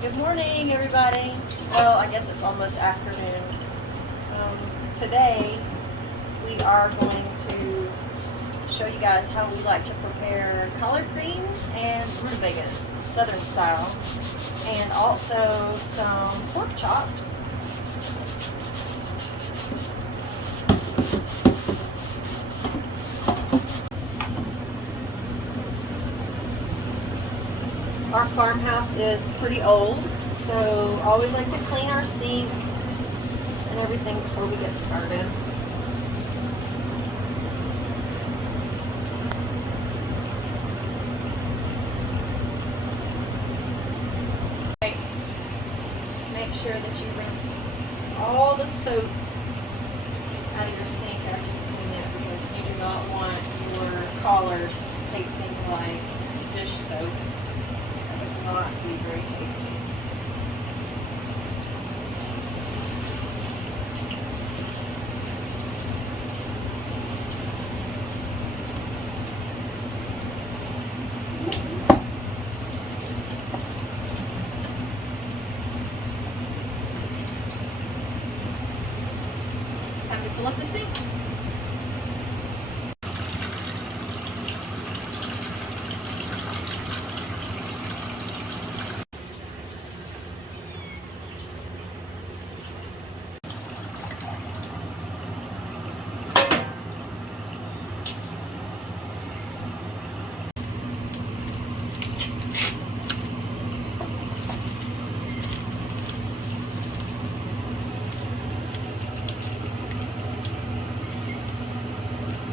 Good morning, everybody. Well, I guess it's almost afternoon. Today, we are going to show you guys how we like to prepare collard greens and rutabagas, southern style, and also some pork chops. Our farmhouse is pretty old, so always like to clean our sink and everything before we get started. Make sure that you rinse all the soap out of your sink after you clean it, because you do not want your collards tasting like dish soap. Not be very tasty. Time to fill up the sink.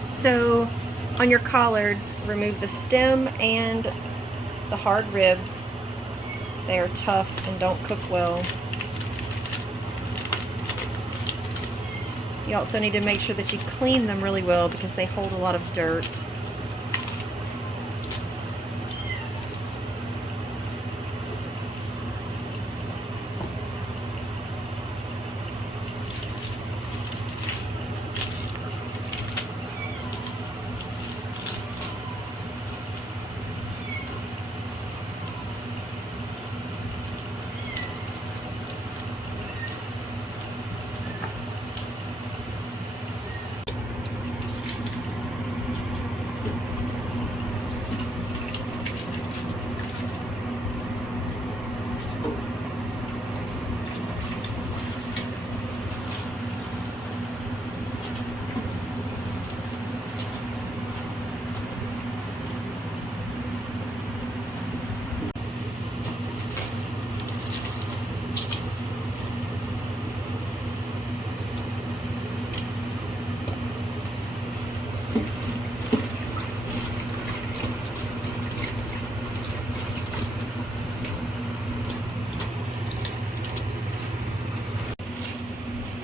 So on your collards, remove the stem and the hard ribs. They are tough and don't cook well. You also need to make sure that you clean them really well because they hold a lot of dirt.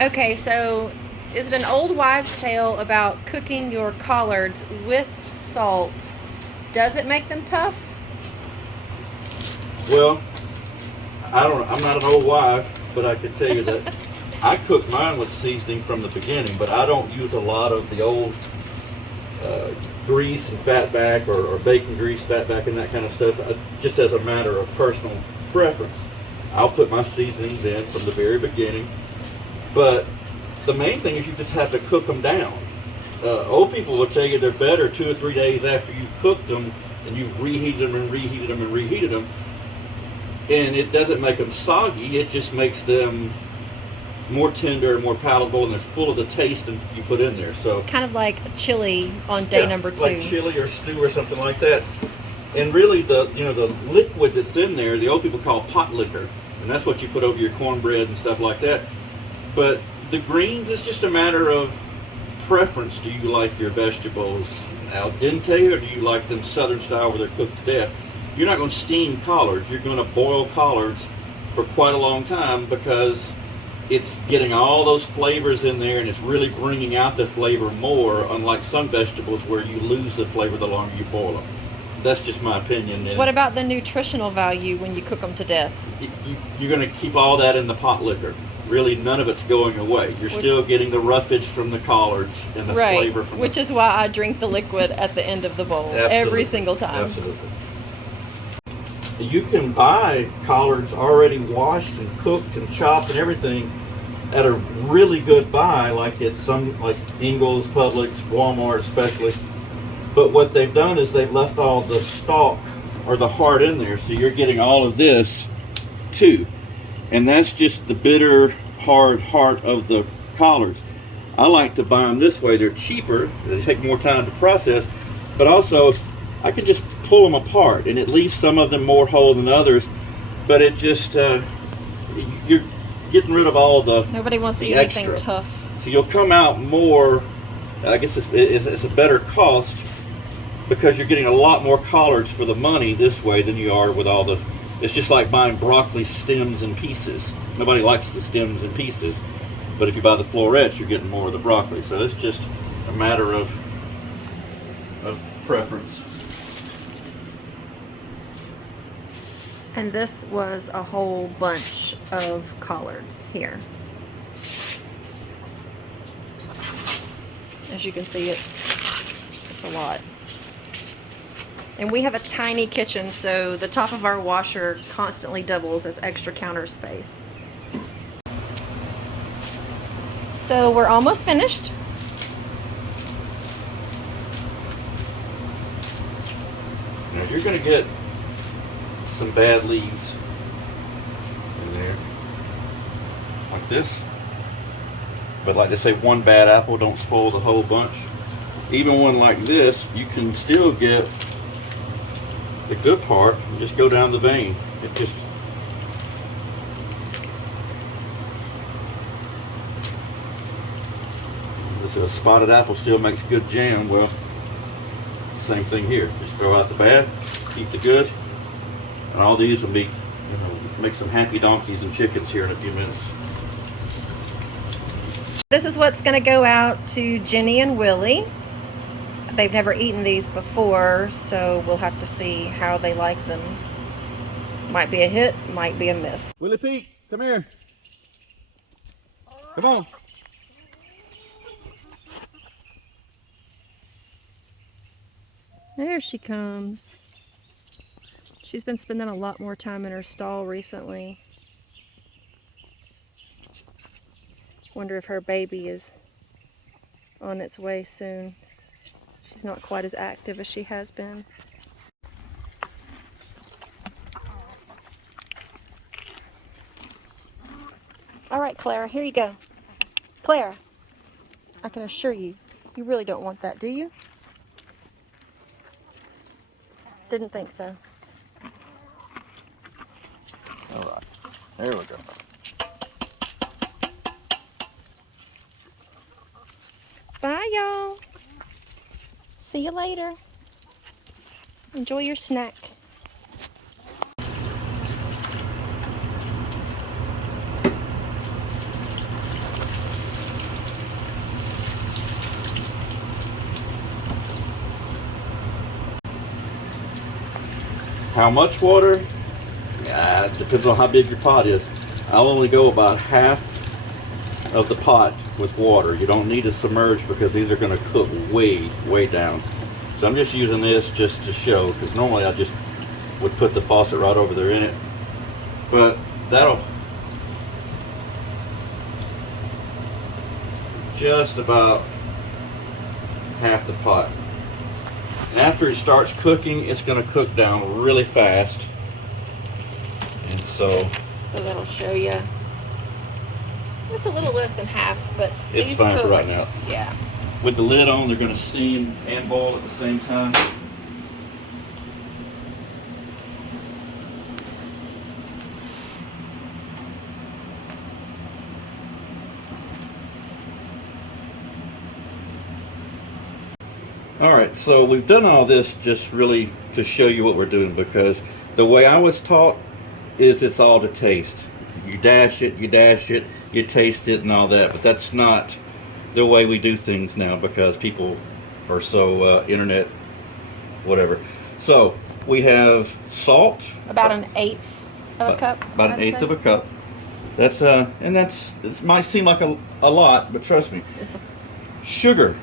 Okay, so is it an old wives' tale about cooking your collards with salt? Does it make them tough? Well, I'm not an old wife, but I can tell you that I cook mine with seasoning from the beginning, but I don't use a lot of the old grease and fatback or bacon grease, fatback, and that kind of stuff, just as a matter of personal preference. I'll put my seasonings in from the very beginning. But the main thing is you just have to cook them down. Old people will tell you they're better 2 or 3 days after you've cooked them and you've reheated them and reheated them and reheated them. And it doesn't make them soggy, it just makes them more tender and more palatable, and they're full of the taste that you put in there. So kind of like chili on day number 2. Like chili or stew or something like that. And really the liquid that's in there, the old people call pot liquor. And that's what you put over your cornbread and stuff like that. But the greens is just a matter of preference. Do you like your vegetables al dente, or do you like them southern style where they're cooked to death? You're not going to steam collards. You're going to boil collards for quite a long time because it's getting all those flavors in there and it's really bringing out the flavor more, unlike some vegetables where you lose the flavor the longer you boil them. That's just my opinion. And what about the nutritional value when you cook them to death? You're going to keep all that in the pot liquor. Really, none of it's going away. You're still getting the roughage from the collards and the flavor from which is why I drink the liquid at the end of the bowl. Absolutely. Every single time. Absolutely. you can buy collards already washed and cooked and chopped and everything at a really good buy, like at some, like Ingles, Publix, Walmart especially. But what they've done is they've left all the stalk or the heart in there, so you're getting all of this too. And that's just the bitter, hard heart of the collards. I like to buy them this way. They're cheaper, they take more time to process, but also I can just pull them apart, and it leaves some of them more whole than others, but it just, you're getting rid of all the Nobody wants to eat extra. anything tough. So you'll come out more, I guess it's a better cost, because you're getting a lot more collards for the money this way than you are with all the, it's just like buying broccoli stems and pieces. Nobody likes the stems and pieces, but if you buy the florets, you're getting more of the broccoli. So it's just a matter of preference. And this was a whole bunch of collards here. As you can see, it's a lot. And we have a tiny kitchen, so the top of our washer constantly doubles as extra counter space. So we're almost finished. Now you're going to get some bad leaves in there, like this. But like they say, one bad apple don't spoil the whole bunch. Even one like this, you can still get the good part and just go down the vein. It just, this a spotted apple still makes good jam. Well, same thing here. Just throw out the bad, keep the good, and all these will be, you know, make some happy donkeys and chickens here in a few minutes. This is what's going to go out to Jenny and Willie. They've never eaten these before, so we'll have to see how they like them. Might be a hit, might be a miss. Willie Pete, come here. Come on. There she comes. She's been spending a lot more time in her stall recently. Wonder if her baby is on its way soon. She's not quite as active as she has been. All right, Clara, here you go. Clara, I can assure you, you really don't want that, do you? Didn't think so. All right, there we go. Bye, y'all. See you later. Enjoy your snack. How much water? Yeah, it depends on how big your pot is. I'll only go about half of the pot with water. You don't need to submerge because these are going to cook way down. So I'm just using this just to show, because normally I just would put the faucet right over there in it. But that'll just about half the pot. And after it starts cooking, it's going to cook down really fast. And so that'll show you. It's a little less than half, but it's these fine cook, for right now. Yeah. With the lid on, they're going to steam and boil at the same time. Alright, so we've done all this just really to show you what we're doing, because the way I was taught is it's all to taste. You dash it, you taste it and all that, but that's not the way we do things now, because people are so internet whatever. So we have salt, About an eighth of a cup. about an eighth of a cup. That's and it might seem like a lot, but trust me. It's Sugar,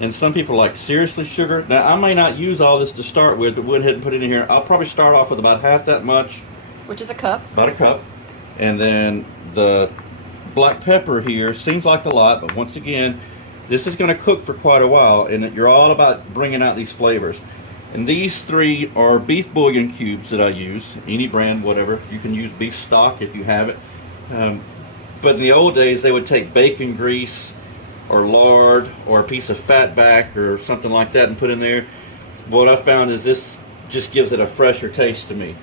And some people like seriously sugar. Now I may not use all this to start with, but went ahead and put it in here. I'll probably start off with about half that much. Which is a cup. About a cup. And then the black pepper here seems like a lot, but once again, this is going to cook for quite a while, and you're all about bringing out these flavors. And these 3 are beef bouillon cubes that I use, any brand, whatever. You can use beef stock if you have it. But in the old days, they would take bacon grease or lard or a piece of fat back or something like that and put in there. What I found is this just gives it a fresher taste to me.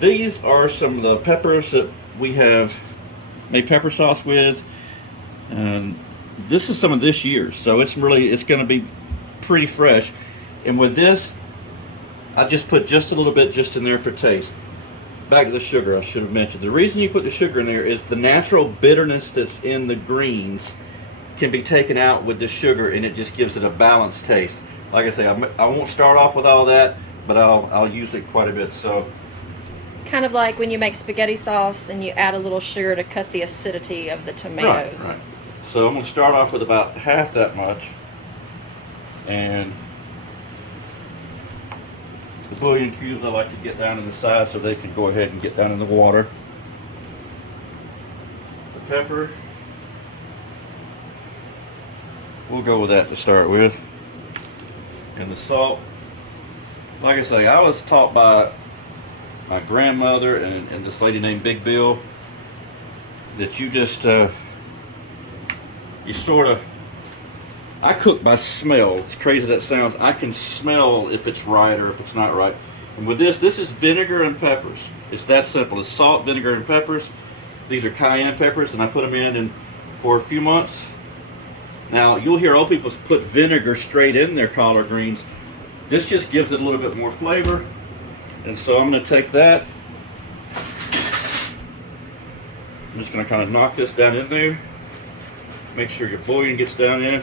These are some of the peppers that we have made pepper sauce with. This is some of this year's, so it's going to be pretty fresh. And with this, I just put just a little bit just in there for taste. Back to the sugar, I should have mentioned. The reason you put the sugar in there is the natural bitterness that's in the greens can be taken out with the sugar, and it just gives it a balanced taste. Like I say, I won't start off with all that, but I'll use it quite a bit. So, kind of like when you make spaghetti sauce and you add a little sugar to cut the acidity of the tomatoes. Right. So I'm going to start off with about half that much, and the bouillon cubes I like to get down in the side so they can go ahead and get down in the water. The pepper, we'll go with that to start with. And the salt, like I say, I was taught by my grandmother and this lady named Big Bill that you just, you sort of, I cook by smell. As crazy as that sounds, I can smell if it's right or if it's not right. And with this is vinegar and peppers. It's that simple. It's salt, vinegar, and peppers. These are cayenne peppers, and I put them in for a few months. Now, you'll hear old people put vinegar straight in their collard greens. This just gives it a little bit more flavor. And so I'm going to take that. I'm just going to kind of knock this down in there. Make sure your bouillon gets down in.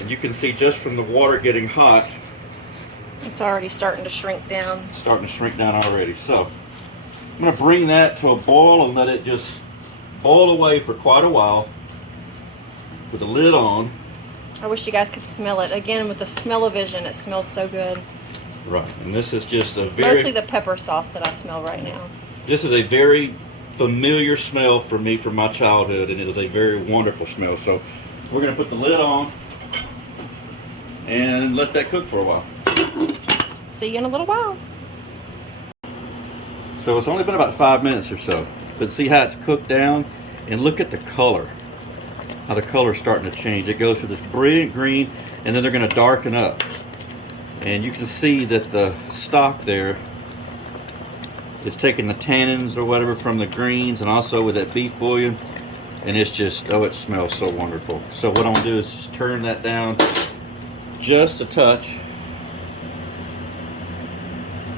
And you can see just from the water getting hot, it's already starting to shrink down. Starting to shrink down already. So I'm going to bring that to a boil and let it just boil away for quite a while with the lid on. I wish you guys could smell it. Again, with the smell-o-vision, it smells so good. Right, and this is just it's mostly the pepper sauce that I smell right now. This is a very familiar smell for me from my childhood, and it is a very wonderful smell. So we're going to put the lid on and let that cook for a while. See you in a little while. So it's only been about 5 minutes or so, but see how it's cooked down, and look at the color, how the color's starting to change. It goes to this brilliant green, and then they're going to darken up, and you can see that the stock there is taking the tannins or whatever from the greens, and also with that beef bouillon, and it's just, oh, it smells so wonderful. So what I'm going to do is just turn that down just a touch,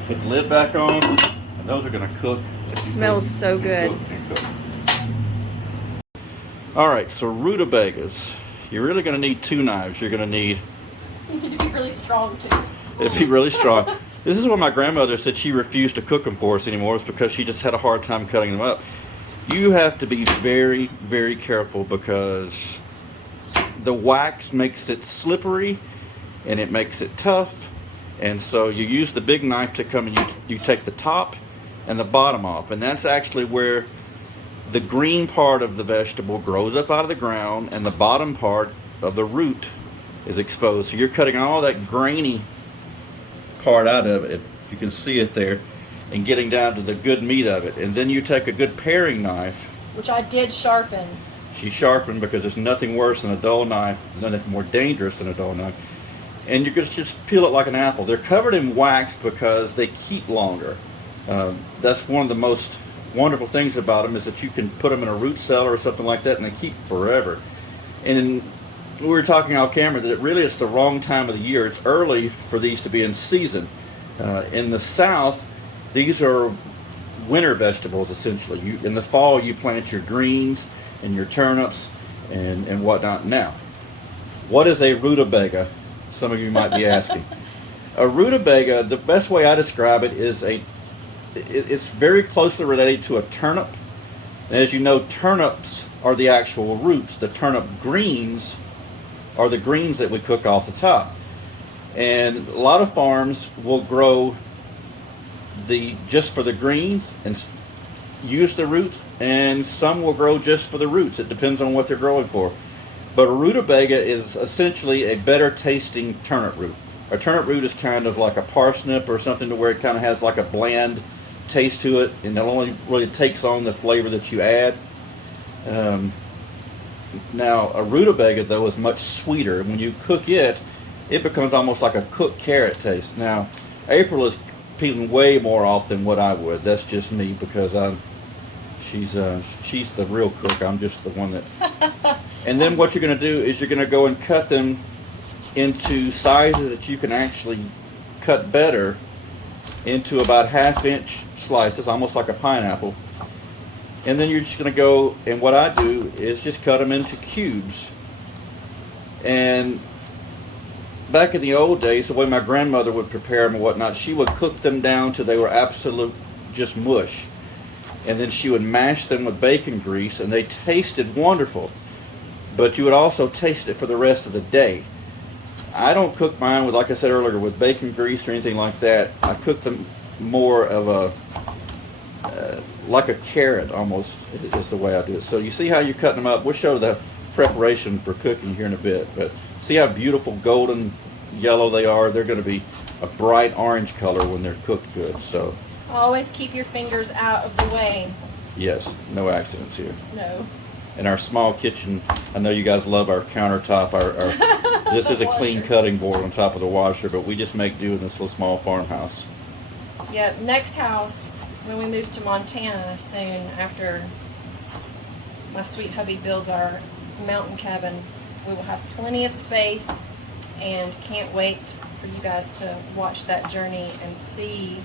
put the lid back on, and those are going to cook. It smells so good. Alright, so rutabagas. You're really going to need 2 knives. You're going to need... You need to be really strong too. It'd be really strong. This is what my grandmother said she refused to cook them for us anymore. It's because she just had a hard time cutting them up. You have to be very, very careful because the wax makes it slippery and it makes it tough. And so you use the big knife to come and you take the top and the bottom off. And that's actually where the green part of the vegetable grows up out of the ground and the bottom part of the root is exposed. So you're cutting all that grainy part out of it. You can see it there, and getting down to the good meat of it. And then you take a good paring knife, which I did sharpen. She sharpened because there's nothing worse than a dull knife, nothing more dangerous than a dull knife. And you're going to just peel it like an apple. They're covered in wax because they keep longer. That's one of the most wonderful things about them, is that you can put them in a root cellar or something like that and they keep forever. And we were talking off camera that it's the wrong time of the year. It's early for these to be in season. In the South, these are winter vegetables essentially. In the fall you plant your greens and your turnips and whatnot. Now, what is a rutabaga? Some of you might be asking. A rutabaga, the best way I describe it is it's very closely related to a turnip. And as you know, turnips are the actual roots. The turnip greens are the greens that we cook off the top. And a lot of farms will grow just for the greens and use the roots, and some will grow just for the roots. It depends on what they're growing for. But a rutabaga is essentially a better tasting turnip root. A turnip root is kind of like a parsnip or something, to where it kind of has like a bland taste to it, and it only really takes on the flavor that you add. Now a rutabaga though is much sweeter. When you cook it, it becomes almost like a cooked carrot taste. Now April is peeling way more off than what I would. That's just me, because she's the real cook. I'm just the one that. And then what you're going to do is you're going to go and cut them into sizes that you can actually cut better, into about 1/2-inch slices, almost like a pineapple. And then you're just going to go, and what I do is just cut them into cubes. And back in the old days, the way my grandmother would prepare them and whatnot, she would cook them down till they were absolute just mush. And then she would mash them with bacon grease, and they tasted wonderful. But you would also taste it for the rest of the day. I don't cook mine with, like I said earlier, with bacon grease or anything like that. I cook them more of a like a carrot almost, is the way I do it. So you see how you're cutting them up. We'll show the preparation for cooking here in a bit. But see how beautiful golden yellow they are? They're going to be a bright orange color when they're cooked good. So always keep your fingers out of the way. yes, no accidents here. No. In our small kitchen, I know you guys love our countertop. Our this is a clean cutting board on top of the washer, but we just make do in this little small farmhouse. Yep. Next house, when we move to Montana soon, after my sweet hubby builds our mountain cabin, we will have plenty of space, and can't wait for you guys to watch that journey and see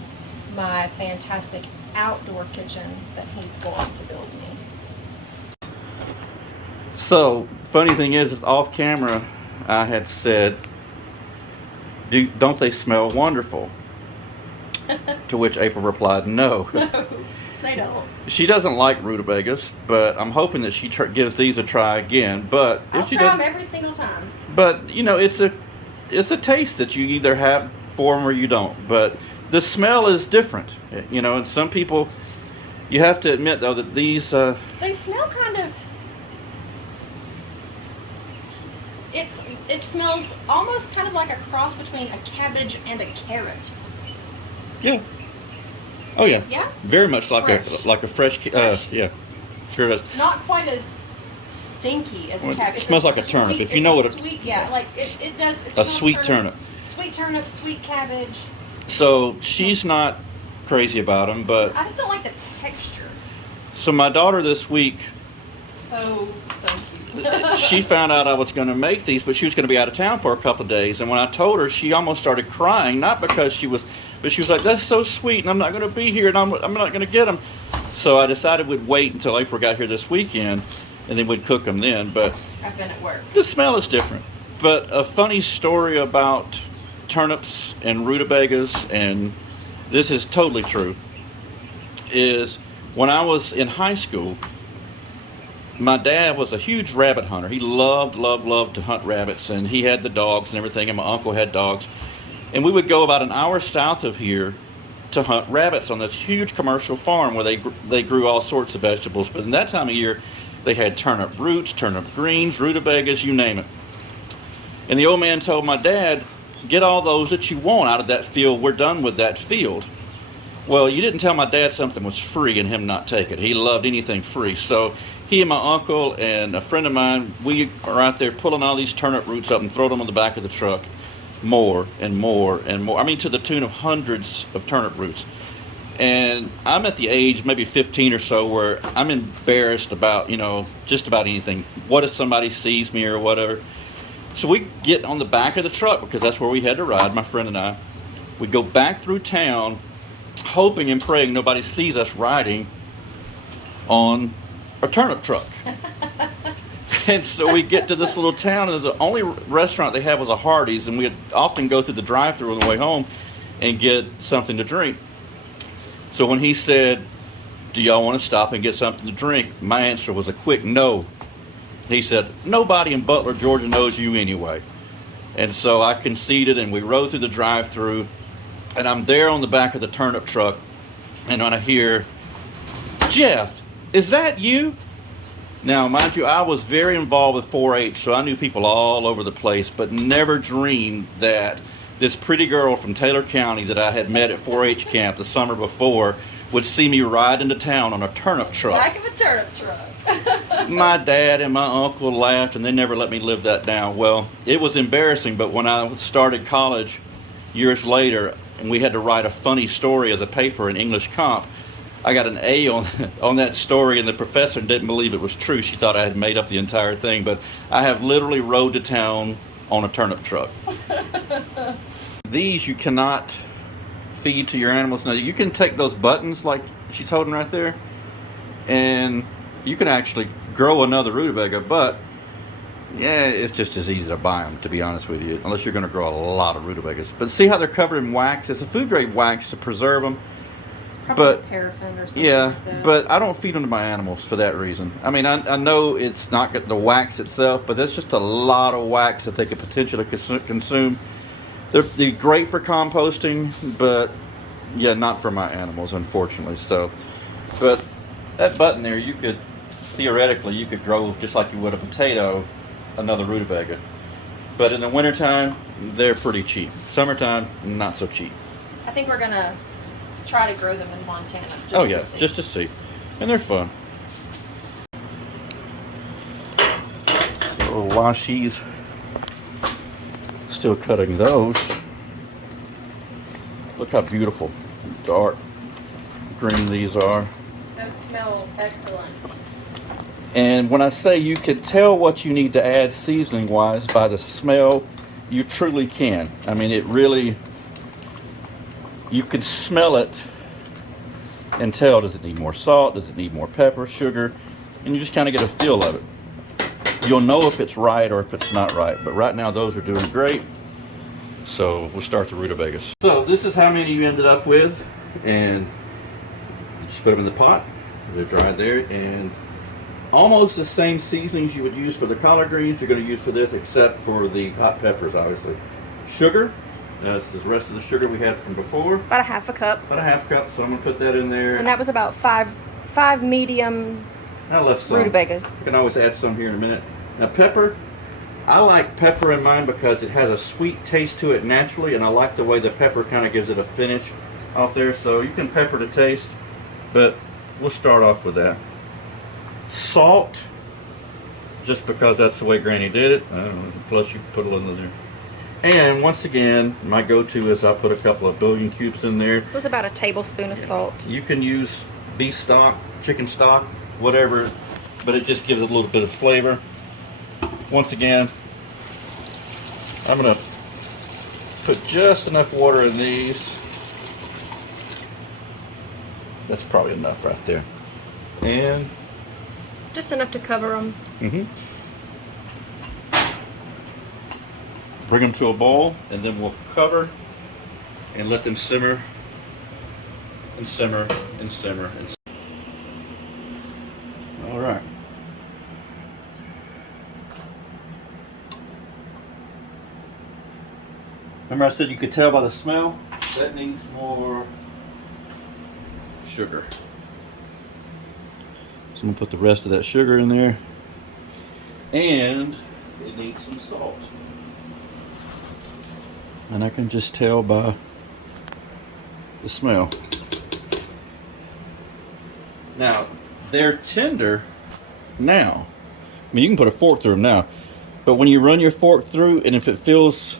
my fantastic outdoor kitchen that he's going to build me. So, funny thing is off camera, I had said, don't they smell wonderful? To which April replied, no. No, they don't. She doesn't like rutabagas, but I'm hoping that she gives these a try again. But I'll if she try doesn't, them every single time. but you know, it's a taste that you either have for them or you don't. But the smell is different, you know. And some people, you have to admit though that these They smell kind of. It smells almost kind of like a cross between a cabbage and a carrot. yeah. Oh yeah. Yeah. Very much like Fresh. a fresh. Yeah. Sure does. Not quite as stinky as Well, it cabbage. smells like a turnip. If you know what sweet, yeah, like it does. It a smells sweet turnip. Sweet turnip, sweet cabbage. So she's not crazy about them, but I just don't like the texture. so my daughter this week, So cute. she found out I was going to make these, but she was going to be out of town for a couple of days. And when I told her, she almost started crying, not because but she was like, that's so sweet, and I'm not going to be here, and I'm not going to get them. So I decided we'd wait until April got here this weekend, and then we'd cook them then. But I've been at work. the smell is different. But a funny story about turnips and rutabagas, and this is totally true, is when I was in high school, my dad was a huge rabbit hunter. He loved to hunt rabbits, and he had the dogs and everything, and my uncle had dogs. And we would go about an hour south of here to hunt rabbits on this huge commercial farm where they grew all sorts of vegetables. But in that time of year, they had turnip roots, turnip greens, rutabagas, you name it. And the old man told my dad, get all those that you want out of that field. We're done with that field. Well, you didn't tell my dad something was free and him not take it. He loved anything free. So he and my uncle and a friend of mine, we are out there pulling all these turnip roots up and throw them on the back of the truck. More and more and more. I mean, to the tune of hundreds of turnip roots. And I'm at the age, maybe 15 or so, where I'm embarrassed about, just about anything. What if somebody sees me or whatever? So we get on the back of the truck, because that's where we had to ride, my friend and I. We go back through town, hoping and praying nobody sees us riding on a turnip truck. And so we get to this little town, and the only restaurant they had was a Hardee's, and we'd often go through the drive-thru on the way home and get something to drink. So when he said, do y'all want to stop and get something to drink? My answer was a quick no. He said, nobody in Butler, Georgia knows you anyway. And so I conceded, and we rode through the drive-through, and I'm there on the back of the turnip truck, and when I hear, Jeff, is that you? Now, mind you, I was very involved with 4-H, so I knew people all over the place, but never dreamed that this pretty girl from Taylor County that I had met at 4-H camp the summer before would see me ride into town on a turnip truck. Back of a turnip truck. My dad and my uncle laughed, and they never let me live that down. Well, it was embarrassing, but when I started college years later, and we had to write a funny story as a paper in English comp, I got an A on that story, and the professor didn't believe it was true. She thought I had made up the entire thing, but I have literally rode to town on a turnip truck. These you cannot feed to your animals. Now, you can take those buttons like she's holding right there, and you can actually grow another rutabaga, but yeah, it's just as easy to buy them, to be honest with you, unless you're going to grow a lot of rutabagas. But see how they're covered in wax? It's a food-grade wax to preserve them. Probably paraffin or something. Yeah, like that. but I don't feed them to my animals for that reason. I mean, I know it's not the wax itself, but there's just a lot of wax that they could potentially consume. They're great for composting, but yeah, not for my animals, unfortunately. So, but that button there, theoretically, you could grow just like you would a potato, another rutabaga. But in the wintertime, they're pretty cheap. Summertime, not so cheap. I think we're gonna try to grow them in Montana. Just to see. And they're fun. So while she's still cutting those, look how beautiful dark green these are. Those smell excellent. And when I say you can tell what you need to add seasoning wise by the smell, you truly can. I mean, it really, you can smell it and tell, does it need more salt, does it need more pepper, sugar, and you just kind of get a feel of it. You'll know if it's right or if it's not right, but right now those are doing great. So we'll start the rutabagas. So this is how many you ended up with, and you just put them in the pot. They're dried there, and almost the same seasonings you would use for the collard greens you're going to use for this, except for the hot peppers, obviously. Sugar. This is the rest of the sugar we had from before. About a half a cup. About a half cup, so I'm going to put that in there. And that was about five medium I left some. rutabagas. I can always add some here in a minute. Now pepper, I like pepper in mine because it has a sweet taste to it naturally, and I like the way the pepper kind of gives it a finish out there. So you can pepper to taste, but we'll start off with that. Salt, just because that's the way Granny did it. I don't know, plus you can put a little in there. And once again, my go-to is I put a couple of bouillon cubes in there. It was about a tablespoon of salt. You can use beef stock, chicken stock, whatever, but it just gives it a little bit of flavor. Once again, I'm going to put just enough water in these. That's probably enough right there. And just enough to cover them. Bring them to a boil, and then we'll cover and let them simmer and simmer and simmer and simmer. All right. Remember I said you could tell by the smell? That needs more sugar. So I'm going to put the rest of that sugar in there. And it needs some salt. And I can just tell by the smell. Now, they're tender now. I mean, you can put a fork through them now. But when you run your fork through, and if it feels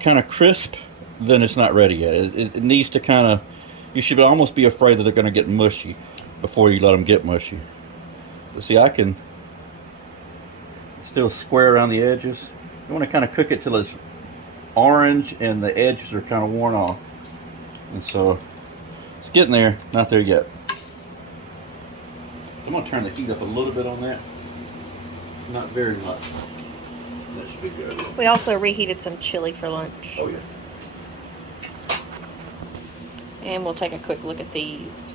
kind of crisp, then it's not ready yet. It needs to kind of, you should almost be afraid that they're going to get mushy before you let them get mushy. But see, I can still square around the edges. You want to kind of cook it till it's orange and the edges are kind of worn off. And so it's getting there, not there yet. So I'm going to turn the heat up a little bit on that. Not very much. That should be good. We also reheated some chili for lunch. Oh yeah. And we'll take a quick look at these.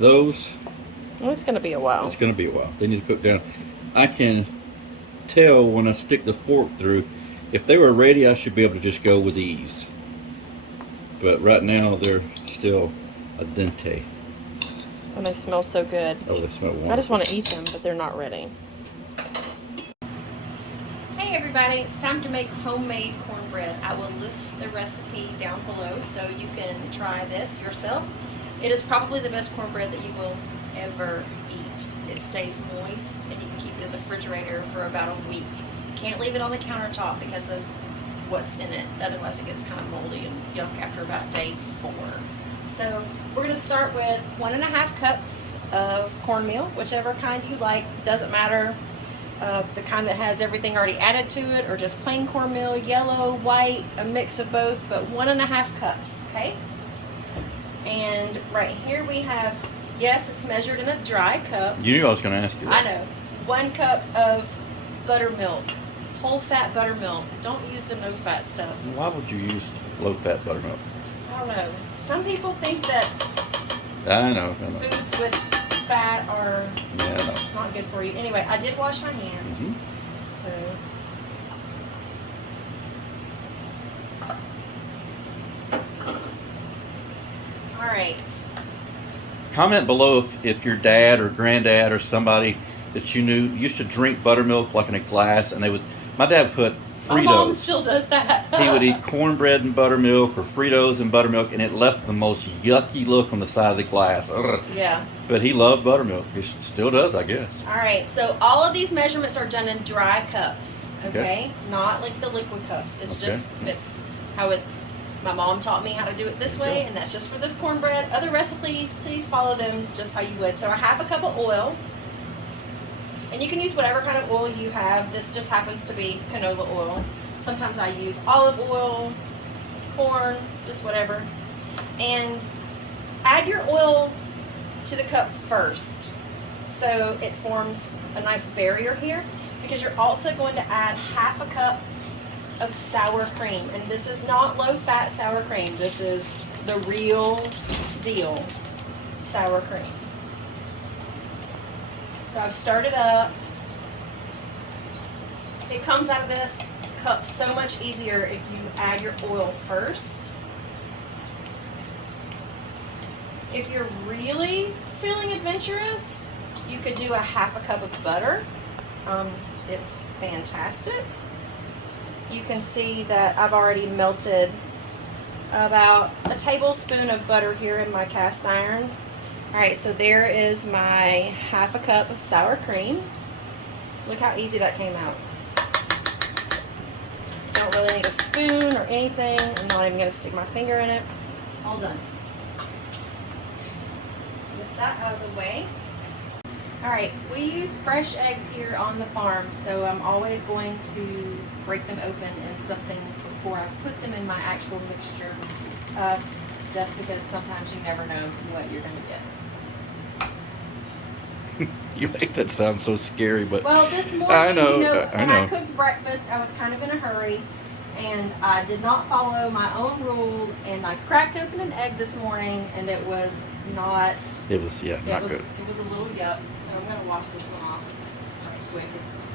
Those, Well, it's going to be a while. it's going to be a while. They need to cook down. I can tell when I stick the fork through. If they were ready, I should be able to just go with ease. But right now, they're still al dente. And they smell so good. Oh, they smell wonderful. I just want to eat them, but they're not ready. Hey everybody, it's time to make homemade cornbread. I will list the recipe down below so you can try this yourself. It is probably the best cornbread that you will ever eat. It stays moist and you can keep it in the refrigerator for about a week. Can't leave it on the countertop because of what's in it. Otherwise it gets kind of moldy and yuck after about day 4. So we're going to start with 1.5 cups of cornmeal, whichever kind you like. Doesn't matter the kind that has everything already added to it or just plain cornmeal, yellow, white, a mix of both, but 1.5 cups, okay? And right here we have, yes, it's measured in a dry cup. You knew I was going to ask you that. I know. 1 cup of buttermilk, whole fat buttermilk. Don't use the no fat stuff. Why would you use low fat buttermilk? I don't know. Some people think that I know. foods with fat are Yeah, I know. not good for you. Anyway, I did wash my hands. Mhm. So all right. Comment below if your dad or granddad or somebody that you knew used to drink buttermilk like in a glass, and they would. My dad put My mom Fritos. still does that. He would eat cornbread and buttermilk or Fritos and buttermilk, and it left the most yucky look on the side of the glass. Ugh. Yeah. But he loved buttermilk. He still does, I guess. All right. So all of these measurements are done in dry cups. Okay. Okay. Not like the liquid cups. It's Okay. just it's how it. My mom taught me how to do it this way, Okay. and that's just for this cornbread. Other recipes, please follow them just how you would. So 1/2 cup of oil. And you can use whatever kind of oil you have. This just happens to be canola oil. Sometimes I use olive oil, corn, just whatever. And add your oil to the cup first, so it forms a nice barrier here, because you're also going to add 1/2 cup of sour cream. And this is not low-fat sour cream. This is the real deal sour cream. So I've started up. It comes out of this cup so much easier if you add your oil first. If you're really feeling adventurous, you could do 1/2 cup of butter. It's fantastic. You can see that I've already melted about a tablespoon of butter here in my cast iron. All right, so there is my 1/2 cup of sour cream. Look how easy that came out. Don't really need a spoon or anything. I'm not even gonna stick my finger in it. All done. Get that out of the way. All right, we use fresh eggs here on the farm, so I'm always going to break them open in something before I put them in my actual mixture, just because sometimes you never know what you're gonna get. You make that sound so scary, but Well, this morning, I know, when I I know. cooked breakfast, I was kind of in a hurry, and I did not follow my own rule, and I cracked open an egg this morning, and it was not. It was not good. It was a little yuck, so I'm gonna wash this one off right quick. It's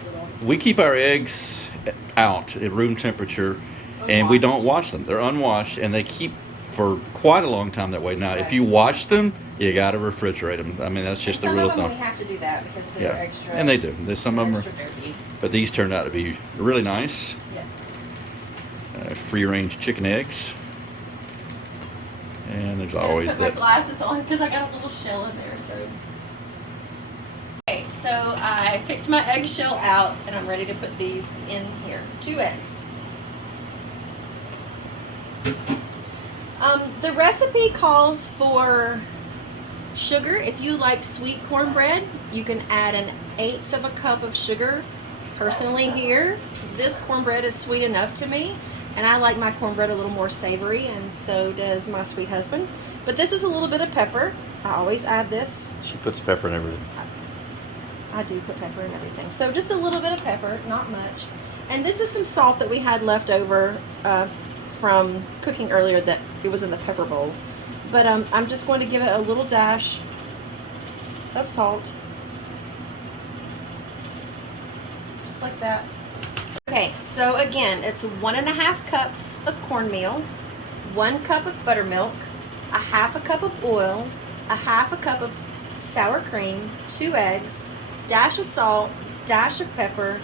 a little We keep our eggs out at room temperature, and we unwashed. don't wash them. They're unwashed, and they keep for quite a long time that way. Now, if Right. you wash them, you got to refrigerate them. I mean, that's just the Some rule of of them thumb. we have to do that because they're Yeah, extra. and they do. There's some of them extra are, dirty. but these turned out to be really nice. Yes. Free-range chicken eggs, and there's I always put my that. glasses on because I got a little shell in there. So. Okay, so I picked my eggshell out, and I'm ready to put these in here. 2 eggs. The recipe calls for sugar. If you like sweet cornbread, you can add 1/8 cup of sugar. Personally here, this cornbread is sweet enough to me, and I like my cornbread a little more savory, and so does my sweet husband. But this is a little bit of pepper. I always add this. She puts pepper in everything. I do put pepper in everything. So just a little bit of pepper, not much. And this is some salt that we had left over from cooking earlier, that it was in the pepper bowl. But I'm just going to give it a little dash of salt. Just like that. Okay, so again, it's 1.5 cups of cornmeal, 1 cup of buttermilk, 1/2 cup of oil, 1/2 cup of sour cream, 2 eggs, dash of salt, dash of pepper,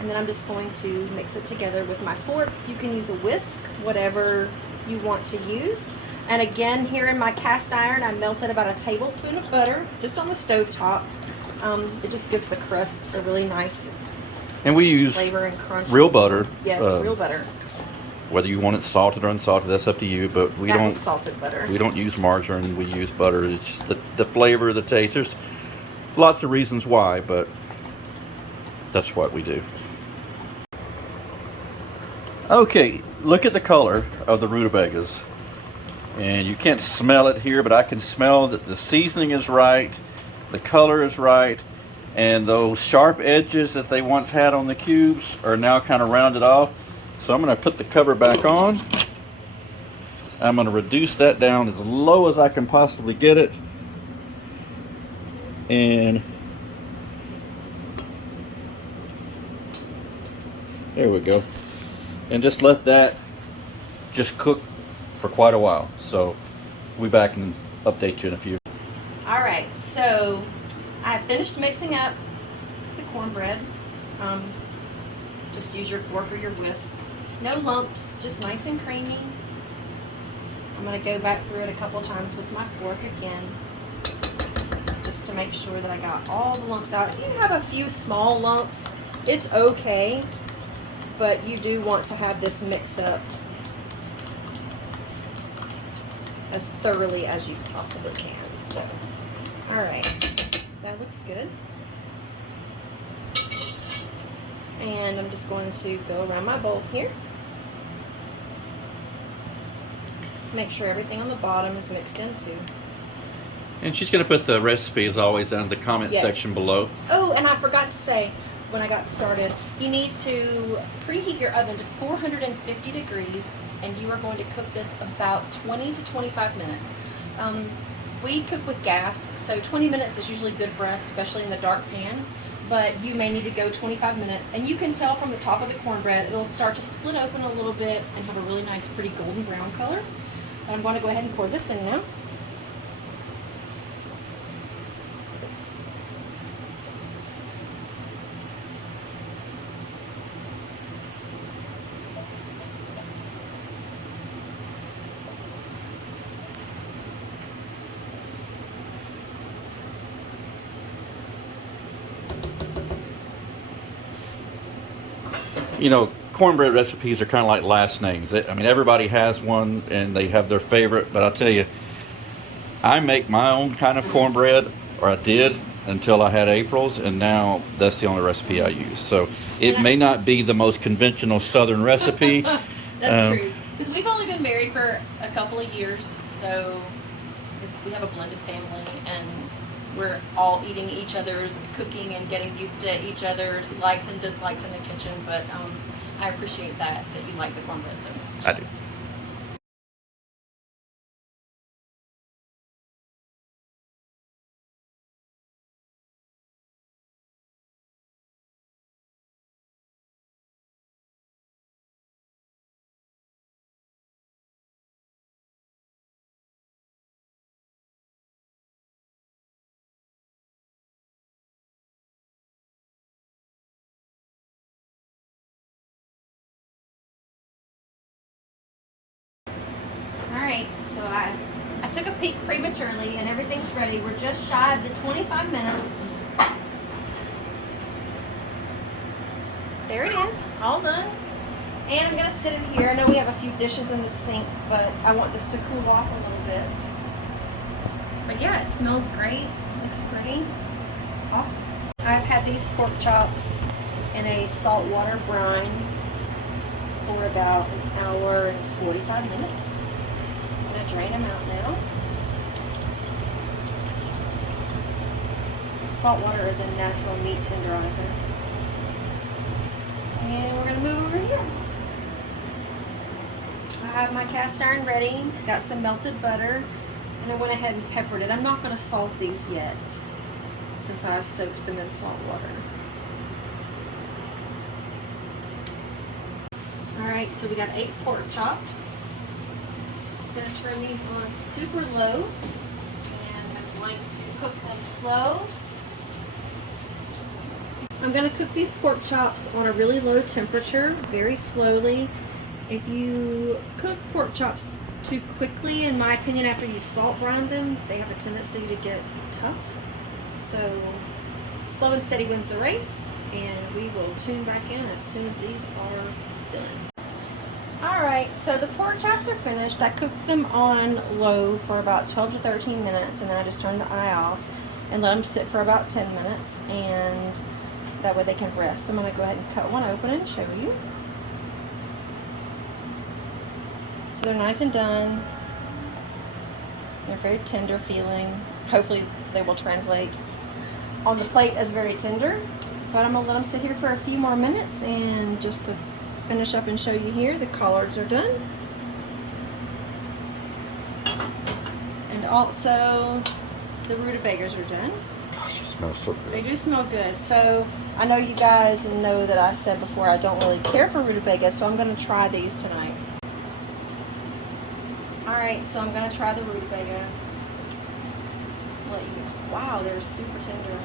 and then I'm just going to mix it together with my fork. You can use a whisk, whatever you want to use. And again, here in my cast iron, I melted about 1 tablespoon of butter just on the stove top. It just gives the crust a really nice And we use flavor and crunch. real butter. Yes, real butter. Whether you want it salted or unsalted, that's up to you. But we That don't was salted butter. We don't use margarine. We use butter. It's just the flavor, the taste. There's lots of reasons why, but that's what we do. Okay, look at the color of the rutabagas. And you can't smell it here, but I can smell that the seasoning is right, the color is right, and those sharp edges that they once had on the cubes are now kind of rounded off. So I'm going to put the cover back on. I'm going to reduce that down as low as I can possibly get it. And there we go. And just let that just cook for quite a while. So we'll be back and update you in a few. All right, so I finished mixing up the cornbread. Just use your fork or your whisk. No lumps, just nice and creamy. I'm going to go back through it a couple times with my fork again, just to make sure that I got all the lumps out. If you have a few small lumps, it's okay, but you do want to have this mixed up as thoroughly as you possibly can. So, all right, that looks good. And I'm just going to go around my bowl here. Make sure everything on the bottom is mixed in too. And she's going to put the recipe, as always, down in the comment section below. Oh, and I forgot to say, when I got started, you need to preheat your oven to 450 degrees, and you are going to cook this about 20 to 25 minutes. We cook with gas, so 20 minutes is usually good for us, especially in the dark pan, but you may need to go 25 minutes, and you can tell from the top of the cornbread, it'll start to split open a little bit and have a really nice, pretty golden brown color. I'm going to go ahead and pour this in now. You know, cornbread recipes are kind of like last names. I mean, everybody has one and they have their favorite, but I'll tell you, I make my own kind of cornbread, or I did until I had April's, and now that's the only recipe I use. So it may not be the most conventional Southern recipe. That's true, because we've only been married for a couple of years, so we have a blended family, and we're all eating each other's cooking and getting used to each other's likes and dislikes in the kitchen. But I appreciate that you like the cornbread so much. I do. Alright, so I took a peek prematurely and everything's ready. We're just shy of the 25 minutes. There it is, all done. And I'm going to sit it here. I know we have a few dishes in the sink, but I want this to cool off a little bit. But yeah, it smells great. Looks pretty. Awesome. I've had these pork chops in a saltwater brine for about an hour and 45 minutes. I'm going to drain them out now. Salt water is a natural meat tenderizer. And we're going to move over here. I have my cast iron ready. Got some melted butter. And I went ahead and peppered it. I'm not going to salt these yet, since I soaked them in salt water. Alright, so we got 8 pork chops. I'm going to turn these on super low, and I'm going to cook them slow. I'm going to cook these pork chops on a really low temperature, very slowly. If you cook pork chops too quickly, in my opinion, after you salt brine them, they have a tendency to get tough. So slow and steady wins the race, and we will tune back in as soon as these are done. Alright, so the pork chops are finished. I cooked them on low for about 12 to 13 minutes, and then I just turned the eye off and let them sit for about 10 minutes, and that way they can rest. I'm going to go ahead and cut one open and show you. So they're nice and done. They're very tender feeling. Hopefully they will translate on the plate as very tender. But I'm going to let them sit here for a few more minutes, and just to finish up and show you here, the collards are done. And also the rutabagas are done. Gosh, it smells so good. They do smell good. So I know you guys know that I said before I don't really care for rutabagas, so I'm going to try these tonight. Alright, so I'm going to try the rutabaga. Wow, they're super tender.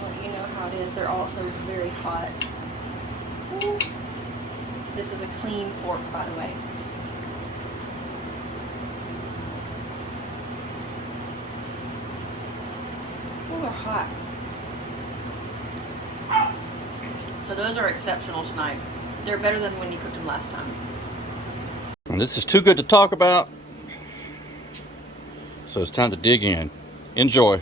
I'll let you know how it is. They're also very hot. Ooh. This is a clean fork, by the way. Oh, they're hot. So those are exceptional tonight. They're better than when you cooked them last time. And this is too good to talk about, so it's time to dig in. Enjoy.